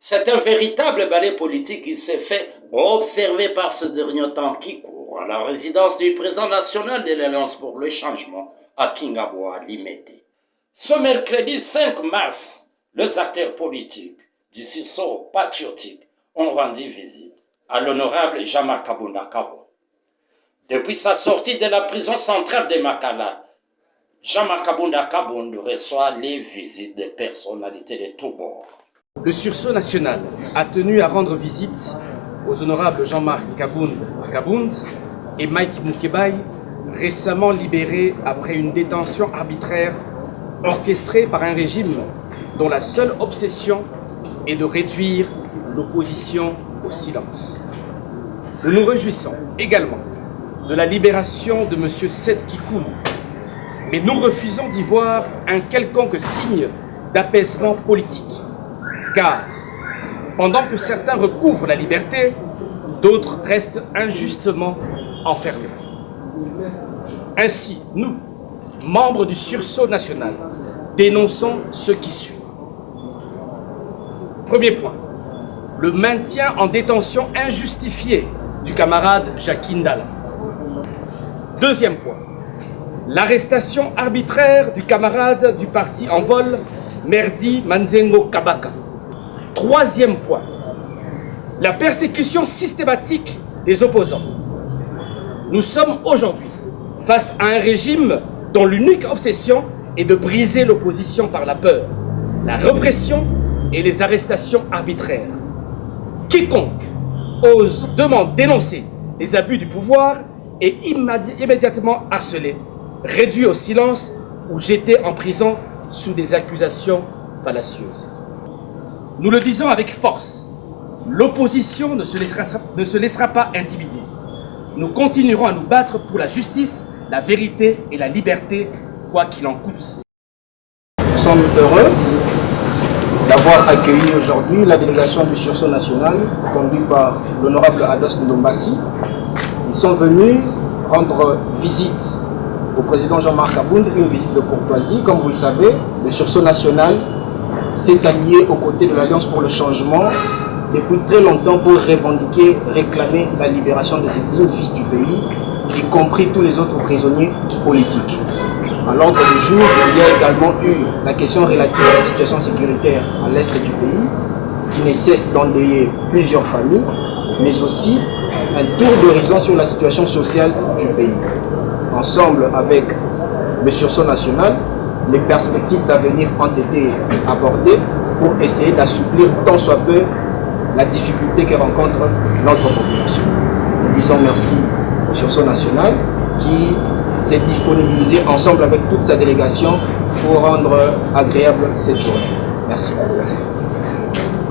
C'est un véritable ballet politique qui s'est fait observer par ce dernier temps qui court à la résidence du président national de l'Alliance pour le changement à Kingaboa Limete. Ce mercredi 5 mars, les acteurs politiques du sursaut patriotique ont rendu visite à l'honorable Jean-Marc Kabounda Kabo. Depuis sa sortie de la prison centrale de Makala, Jean-Marc Kabounda Kabo reçoit les visites des personnalités de tous bords. Le sursaut national a tenu à rendre visite aux honorables Jean-Marc Kabound et Mike Mukebai, récemment libérés après une détention arbitraire orchestrée par un régime dont la seule obsession est de réduire l'opposition au silence. Nous nous réjouissons également de la libération de M. Seth Kikoum, mais nous refusons d'y voir un quelconque signe d'apaisement politique. Car, pendant que certains recouvrent la liberté, d'autres restent injustement enfermés. Ainsi, nous, membres du sursaut national, dénonçons ce qui suit. Premier point, le maintien en détention injustifié du camarade Jacques Ndala. Deuxième point, l'arrestation arbitraire du camarade du parti en vol, Merdi Manzengo Kabaka. Troisième point, la persécution systématique des opposants. Nous sommes aujourd'hui face à un régime dont l'unique obsession est de briser l'opposition par la peur, la répression et les arrestations arbitraires. Quiconque ose dénoncer les abus du pouvoir est immédiatement harcelé, réduit au silence ou jeté en prison sous des accusations fallacieuses. Nous le disons avec force, l'opposition ne se laissera pas intimider. Nous continuerons à nous battre pour la justice, la vérité et la liberté, quoi qu'il en coûte. Nous sommes heureux d'avoir accueilli aujourd'hui la délégation du sursaut national, conduite par l'honorable Ados Ndombasi. Ils sont venus rendre visite au président Jean-Marc Kabound, une visite de courtoisie. Comme vous le savez, le sursaut national s'est allié aux côtés de l'Alliance pour le changement depuis très longtemps pour revendiquer, réclamer la libération de ces dignes fils du pays, y compris tous les autres prisonniers politiques. À l'ordre du jour, il y a également eu la question relative à la situation sécuritaire à l'est du pays, qui ne cesse d'endeuiller plusieurs familles, mais aussi un tour d'horizon sur la situation sociale du pays. Ensemble avec le sursaut national, les perspectives d'avenir ont été abordées pour essayer d'assouplir tant soit peu la difficulté que rencontre notre population. Nous disons merci au sursaut national qui s'est disponibilisé ensemble avec toute sa délégation pour rendre agréable cette journée. Merci.